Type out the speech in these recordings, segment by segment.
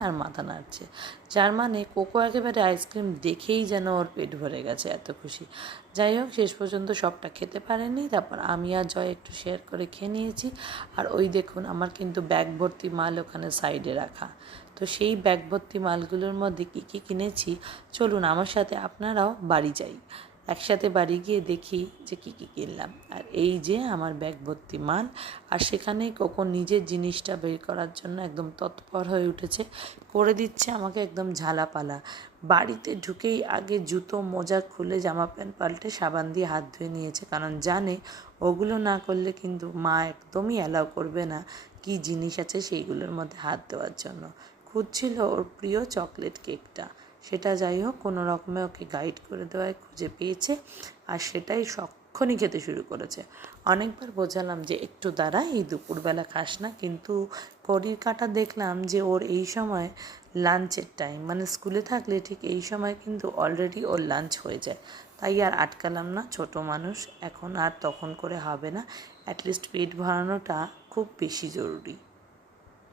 আর মাথা নাড়ছে। যার মানে কোকো একেবারে আইসক্রিম দেখেই যেন ওর পেট ভরে গেছে এত খুশি। যাই হোক, শেষ পর্যন্ত সবটা খেতে পারেনি। তারপর আমি আর জয় একটু শেয়ার করে খেয়ে নিয়েছি। আর ওই দেখুন, আমার কিন্তু ব্যাগ ভর্তি মাল ওখানে সাইডে রাখা। তো সেই ব্যাগ ভর্তি মালগুলোর মধ্যে কী কী কিনেছি? চলুন, আমার সাথে আপনারাও বাড়ি যাই। একসাথে বাড়ি গিয়ে দেখি যে কী কী কিনলাম। আর এই যে আমার ব্যাগ ভর্তি মাল আর সেখানেই কখন নিজের জিনিসটা বের করার জন্য একদম তৎপর হয়ে উঠেছে, করে দিচ্ছে আমাকে একদম ঝালাপালা। বাড়িতে ঢুকেই আগে জুতো, মোজা খুলে জামা প্যান্ট পাল্টে সাবান দিয়ে হাত ধুয়ে নিয়েছে, কারণ জানে ওগুলো না করলে কিন্তু মা একদমই অ্যালাউ করবে না কি জিনিস আছে সেইগুলোর মধ্যে হাত দেওয়ার জন্য। খুঁজছিল ওর প্রিয় চকলেট কেকটা সেটা যাই হোক, কোনো রকমে ওকে গাইড করে দেওয়ায় খুঁজে পেয়েছে আর সেটাই সক্ষণই খেতে শুরু করেছে। অনেকবার বোঝালাম যে একটু দাঁড়া এই দুপুরবেলা খাস না, কিন্তু কড়ির কাটা দেখলাম যে ওর এই সময় লাঞ্চের টাইম মানে স্কুলে থাকলে ঠিক এই সময় কিন্তু অলরেডি ওর লাঞ্চ হয়ে যায়। তাই আর আটকালাম না, ছোট মানুষ, এখন আর তখন করে হবে না অ্যাটলিস্ট পেট ভরানোটা খুব বেশি জরুরি।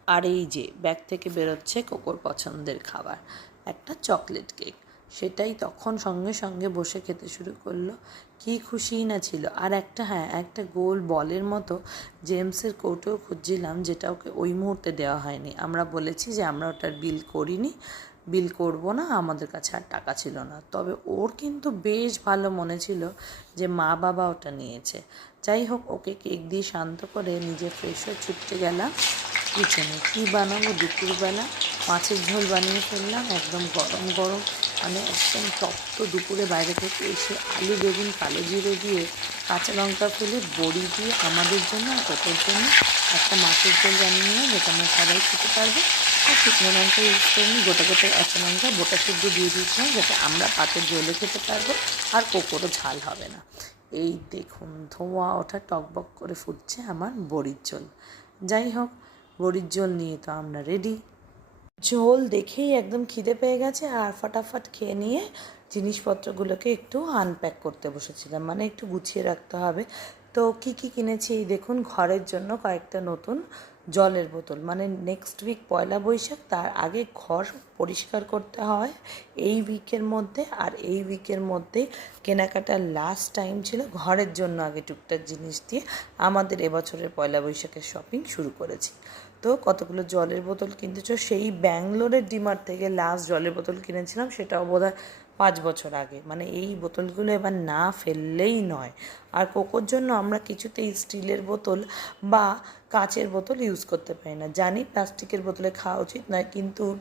আর এই যে, ব্যাগ থেকে বেরোচ্ছে কোকোর পছন্দের খাবার। একটা চকলেট কেক। সেটাই তখন সঙ্গে সঙ্গে বসে খেতে শুরু করল। কি খুশিই না ছিল। আর একটা হ্যাঁ একটা গোল বলের মতো জেমসের কৌটোও খুঁজছিলাম যেটা ওকে ওই মুহূর্তে দেওয়া হয়নি। আমরা বলেছি যে আমরা ওটার বিল করিনি। বিল করব না, আমাদের কাছে আর টাকা ছিল না। তবে ওর কিন্তু বেশ ভালো মনে ছিল যে মা বাবা ওটা নিয়েছে। যাই হোক, ওকে কেক দিয়ে শান্ত করে নিজে ফ্রেশ হয়ে ছুটতে গেলাম। কিচেনে কী বানাবো? দুপুরবেলা মাছের ঝোল বানিয়ে ফেললাম, একদম গরম গরম। মানে একদম তপ্ত দুপুরে বাইরে থেকে এসে আলু, বেগুন, কালো জিরে দিয়ে কাঁচা লঙ্কা ফেলে বড়ি দিয়ে আমাদের জন্য আর কোটোর জন্য একটা মাছের ঝোল বানিয়ে নিলাম যেটা আমরা সবাই খেতে পারব। আর শুকনো লঙ্কা ইউজ করিনি, গোটা গোটা কাঁচা লঙ্কা, গোটা শুদ্ধ দিয়ে দিয়েছিলাম যাতে আমরা পাতের ঝোলে খেতে পারব আর কোকোরও ঝাল হবে না। এই দেখুন ধোঁয়া ওঠা টকবক করে ফুটছে আমার বড়ির ঝোল। যাই হোক বড়ির জল নিয়ে তো আমরা রেডি ঝোল দেখেই একদম খিদে পেয়ে গেছে আর ফটাফট খেয়ে নিয়ে জিনিসপত্রগুলোকে একটু আনপ্যাক করতে বসেছিলাম। মানে একটু গুছিয়ে রাখতে হবে। তো কি কি কিনেছি? দেখুন, ঘরের জন্য কয়েকটা নতুন জলের বোতল। মানে নেক্সট উইক পয়লা বৈশাখ, তার আগে ঘর পরিষ্কার করতে হয় এই উইকের মধ্যে। আর এই উইকের মধ্যে কেনাকাটার লাস্ট টাইম ছিল ঘরের জন্য আগে টুকটাক জিনিস দিয়ে আমাদের এবছরের পয়লা বৈশাখের শপিং শুরু করেছি। তো কতগুলো জলের বোতল কিনতেছ সেই ব্যাঙ্গলোরের ডিমার্ট থেকে লাস্ট জলের বোতল কিনেছিলাম, সেটাও বোধ পাঁচ বছর আগে। মানে এই বোতলগুলো এবার না ফেললেই নয়। আর কোকোর জন্য আমরা কিছুতেই স্টিলের বোতল বা কাচের বোতল ইউজ করতে পারি না। জানি প্লাস্টিকের বোতলে খাওয়া উচিত নয়, কিন্তু